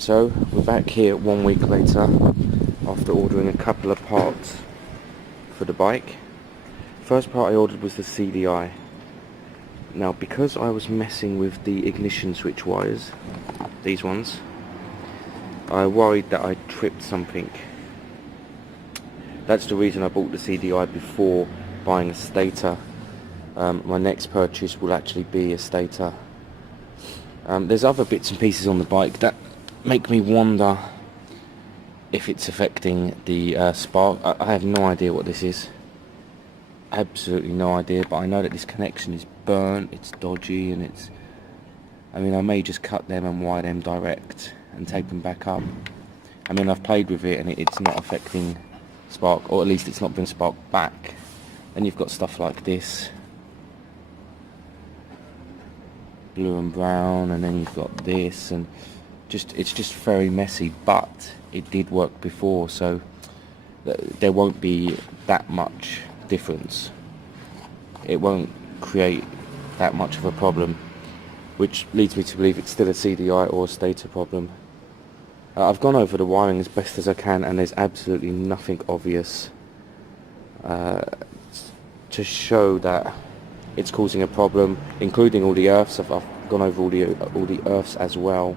So we're back here 1 week later after ordering a couple of parts for the bike. First part I ordered was the CDI. Now because I was messing with the ignition switch wires, these ones, I worried that I tripped something. That's the reason I bought the CDI before buying a stator. My next purchase will actually be a stator. There's other bits and pieces on the bike that make me wonder if it's affecting the spark. I have no idea what this is. Absolutely no idea, but I know that this connection is burnt, it's dodgy, and I may just cut them and wire them direct and take them back up. I've played with it and it's not affecting spark, or at least it's not been sparked back. Then you've got stuff like this, blue and brown, and then you've got this, and it's just very messy, but it did work before, so there won't be that much difference. It won't create that much of a problem, which leads me to believe it's still a CDI or a stator problem. I've gone over the wiring as best as I can, and there's absolutely nothing obvious to show that it's causing a problem, including all the earths. I've gone over all the earths as well.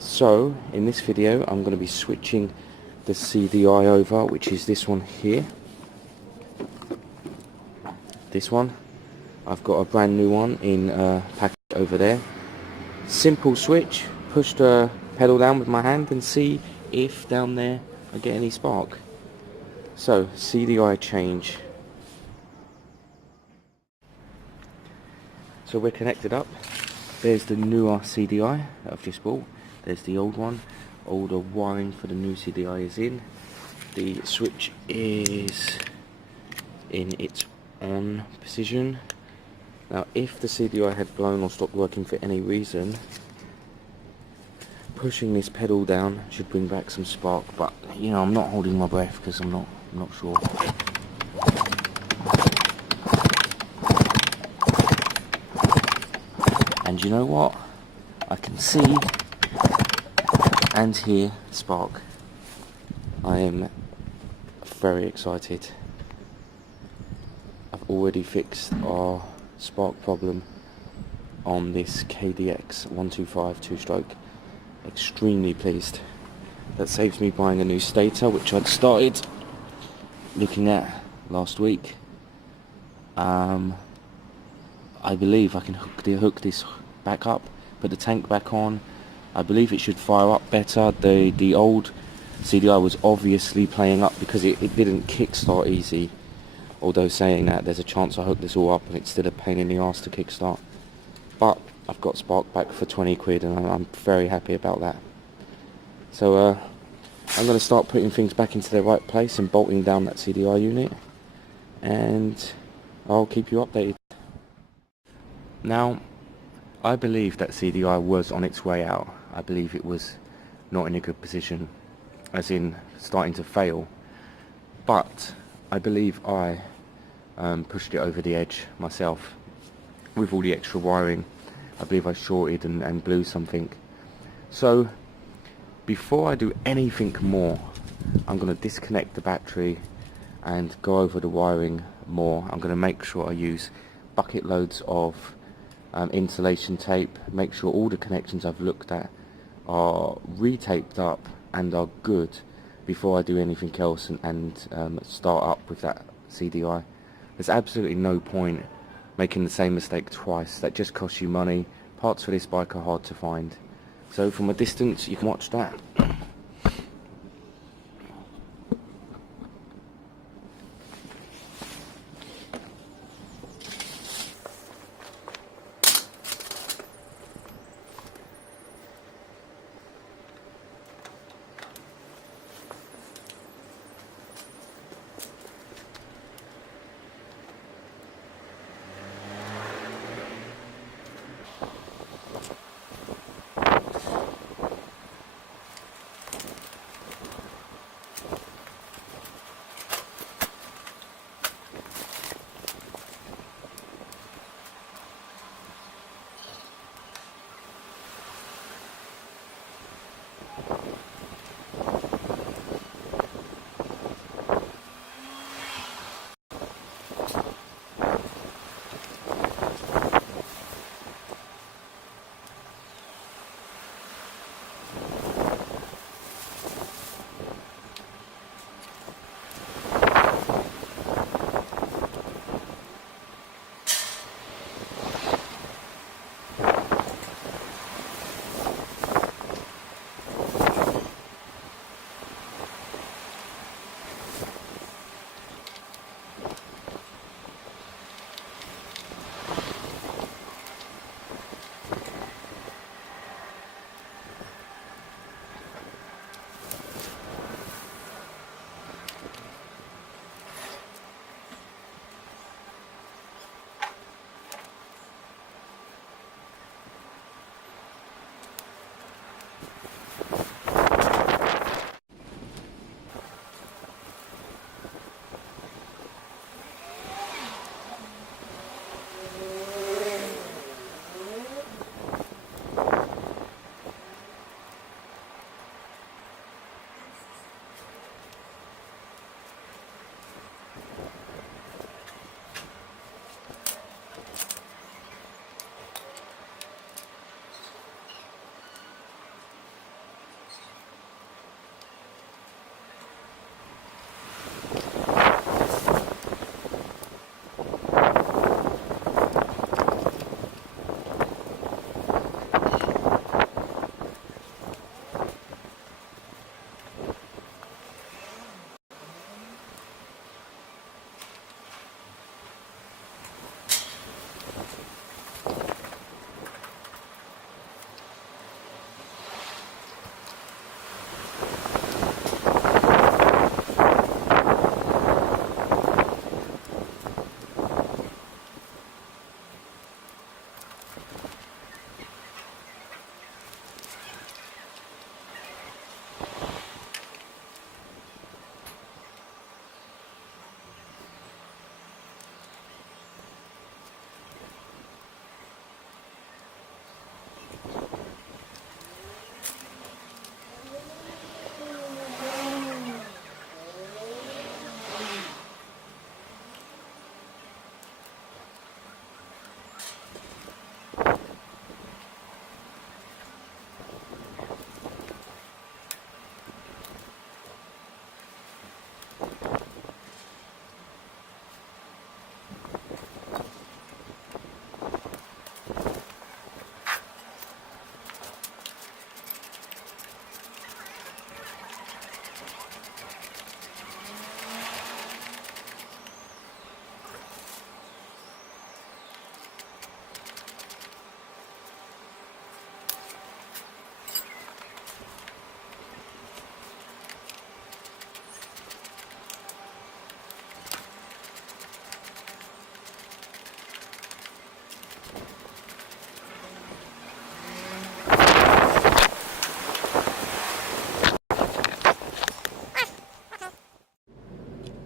So in this video I'm going to be switching the CDI over, which is this one here. This one, I've got a brand new one in packet over there. Simple switch, push the pedal down with my hand and see if down there I get any spark. So CDI change. So we're connected up. There's the newer CDI that I've just bought. There's the old one. All the wiring for the new CDI is in. The switch is in its on position. Now if the CDI had blown or stopped working for any reason, pushing this pedal down should bring back some spark, but I'm not holding my breath because I'm not sure. And you know what? I can see and hear spark. I am very excited. I've already fixed our spark problem on this KDX 125 two-stroke. Extremely pleased. That saves me buying a new stator, which I'd started looking at last week. I believe I can hook this back up, put the tank back on. I believe it should fire up better. The old CDI was obviously playing up because it didn't kickstart easy. Although saying that, there's a chance I hook this all up and it's still a pain in the arse to kickstart. But I've got spark back for 20 quid and I'm very happy about that. So I'm going to start putting things back into their right place and bolting down that CDI unit, and I'll keep you updated. Now, I believe that CDI was on its way out. I believe it was not in a good position, as in starting to fail. But I believe I pushed it over the edge myself with all the extra wiring. I believe I shorted and blew something. So before I do anything more, I'm going to disconnect the battery and go over the wiring more. I'm going to make sure I use bucket loads of insulation tape, make sure all the connections I've looked at are retaped up and are good before I do anything else and start up with that CDI. There's absolutely no point making the same mistake twice. That just costs you money. Parts for this bike are hard to find. So from a distance you can watch that.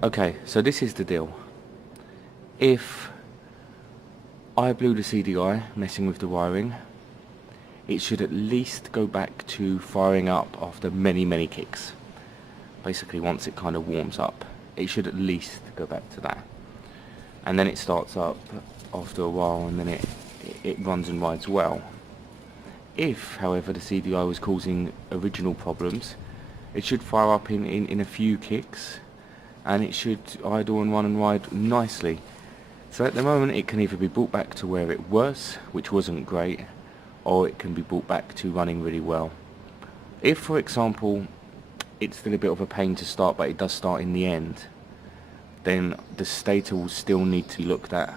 Okay, so this is the deal. If I blew the CDI messing with the wiring, it should at least go back to firing up after many kicks. Basically, once it kind of warms up, it should at least go back to that. And then it starts up after a while, and then it runs and rides well. If, however, the CDI was causing original problems, it should fire up in a few kicks, and it should idle and run and ride nicely. So at the moment it can either be brought back to where it was, which wasn't great, or it can be brought back to running really well. If, for example, it's still a bit of a pain to start, but it does start in the end, then the stator will still need to be looked at.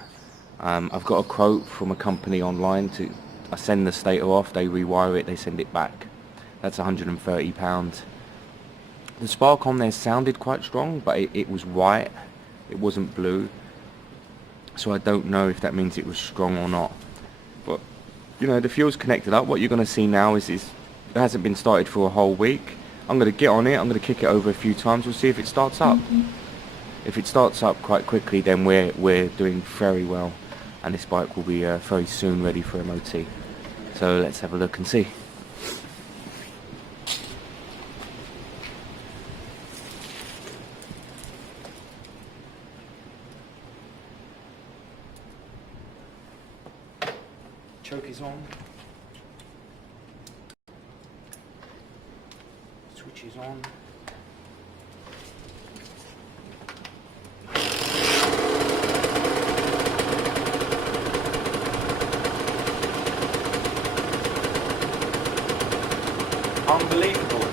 I've got a quote from a company online. I send the stator off, they rewire it, they send it back. That's £130. The spark on there sounded quite strong, but it was white, it wasn't blue, so I don't know if that means it was strong or not. But you know, the fuel's connected up. What you're going to see now is it hasn't been started for a whole week. I'm going to get on it, I'm going to kick it over a few times, we'll see if it starts up. If it starts up quite quickly, then we're doing very well, and this bike will be very soon ready for MOT. So let's have a look and see. Choke is on. switch is on. Unbelievable.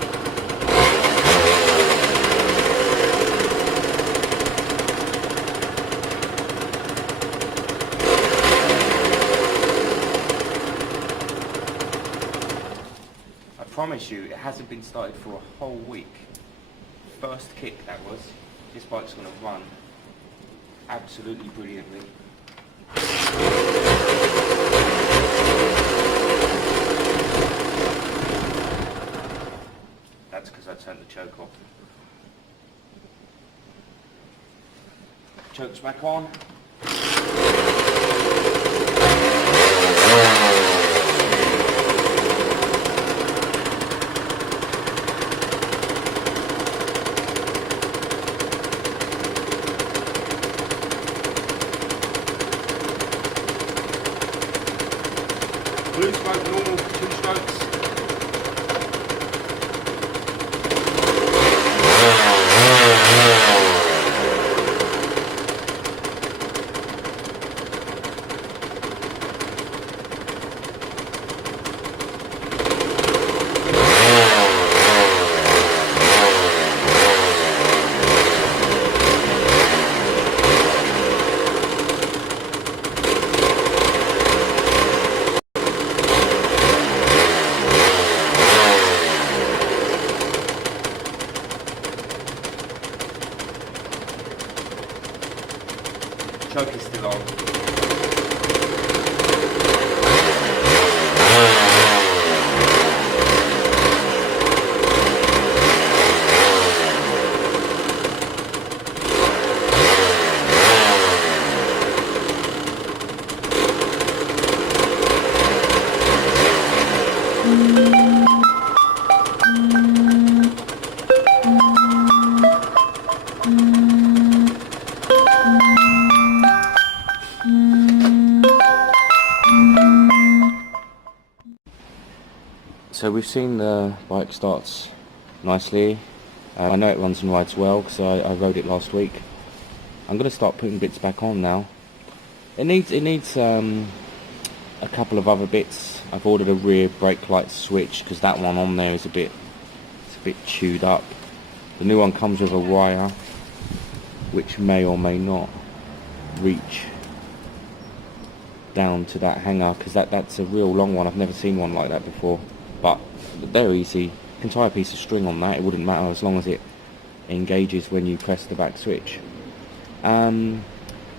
I promise you, it hasn't been started for a whole week. First kick that was. This bike's going to run absolutely brilliantly. That's because I turned the choke off. Choke's back on. Blue smoke, normal, 2 strokes. Choke is still on. So we've seen the bike starts nicely. I know it runs and rides well because I rode it last week. I'm going to start putting bits back on now. It needs a couple of other bits. I've ordered a rear brake light switch because that one on there is a bit chewed up. The new one comes with a wire which may or may not reach down to that hanger because that's a real long one. I've never seen one like that before. But they're easy. You can tie a piece of string on that, it wouldn't matter as long as it engages when you press the back switch. And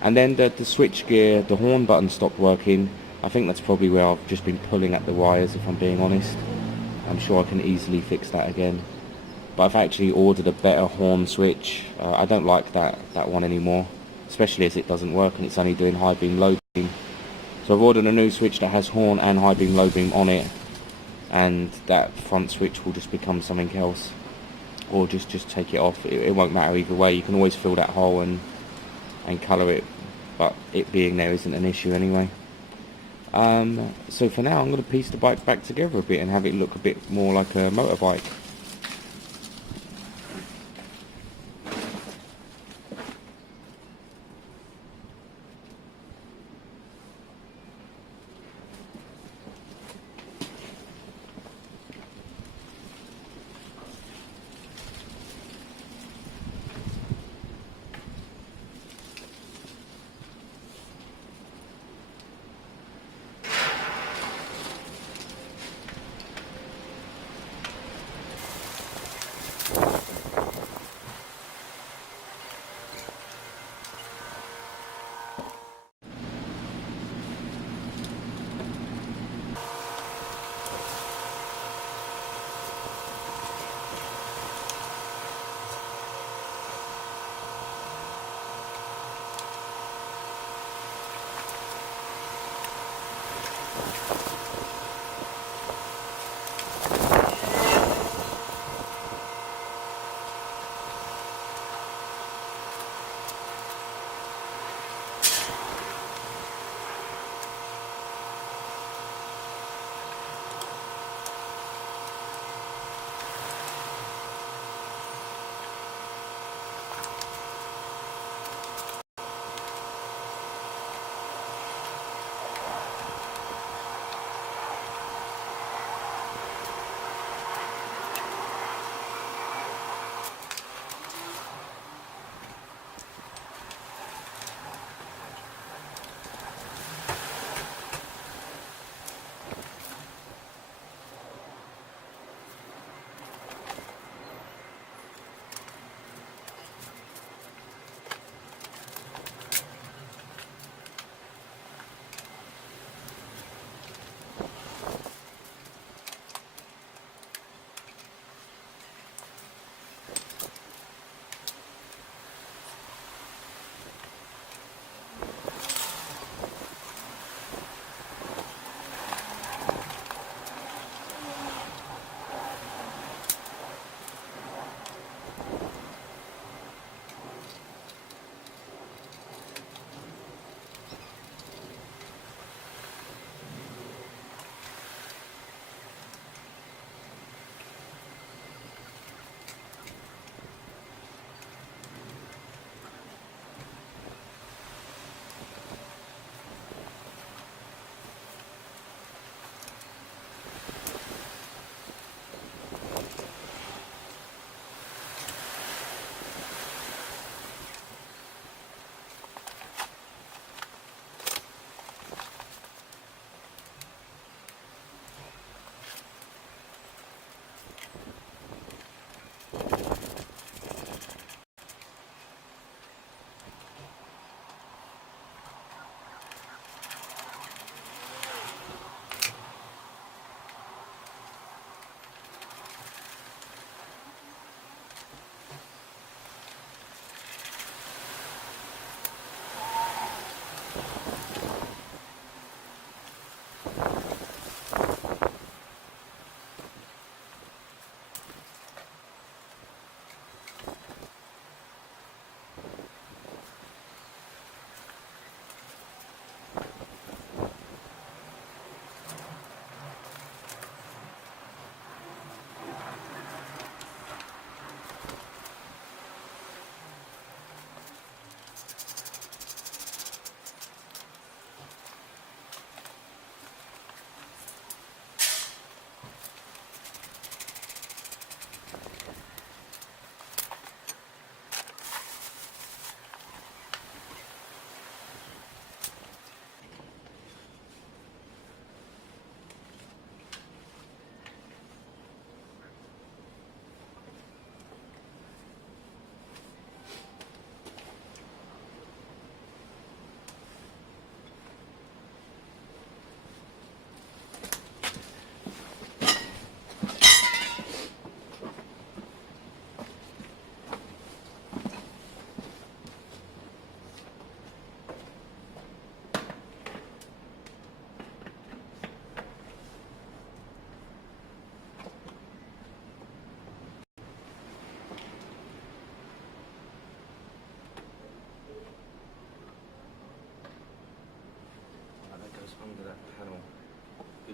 then the switch gear, the horn button stopped working. I think that's probably where I've just been pulling at the wires, if I'm being honest. I'm sure I can easily fix that again. But I've actually ordered a better horn switch. I don't like that one anymore, especially as it doesn't work and it's only doing high beam, low beam. So I've ordered a new switch that has horn and high beam, low beam on it. And that front switch will just become something else, or just take it off. It won't matter either way. You can always fill that hole and colour it, but it being there isn't an issue anyway. So for now I'm going to piece the bike back together a bit and have it look a bit more like a motorbike.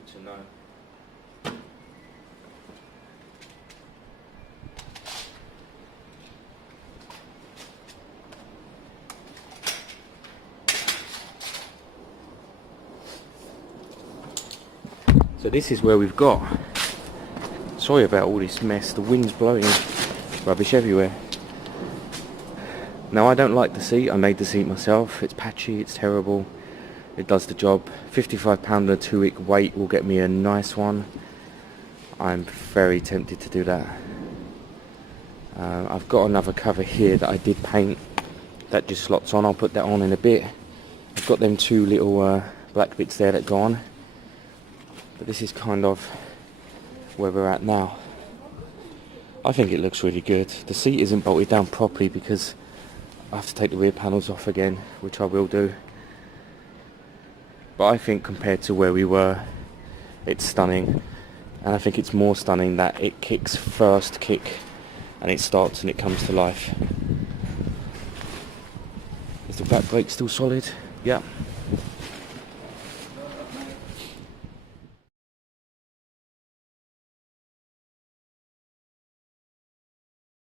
good to know. So this is where we've got. Sorry about all this mess, the wind's blowing rubbish everywhere. Now I don't like the seat, I made the seat myself. It's patchy, it's terrible. It does the job. £55 and a 2-week wait will get me a nice one. I'm very tempted to do that. I've got another cover here that I did paint. That just slots on, I'll put that on in a bit. I've got them 2 little black bits there that go on. But this is kind of where we're at now. I think it looks really good. The seat isn't bolted down properly because I have to take the rear panels off again, which I will do. But I think compared to where we were, it's stunning. And I think it's more stunning that it kicks first kick and it starts and it comes to life. Is the back brake still solid? Yeah.